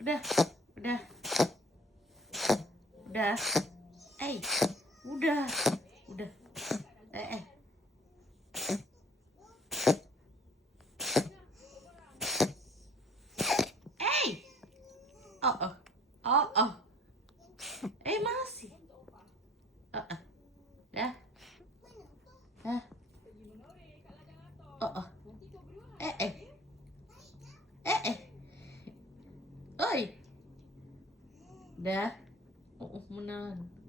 Udah, udah, udah. Udah, udah. Eh. Oh, oh, oh, oh. Masih. Dah, dah. Oh, oh. Eh. Oi. Dah. Oh, menahan.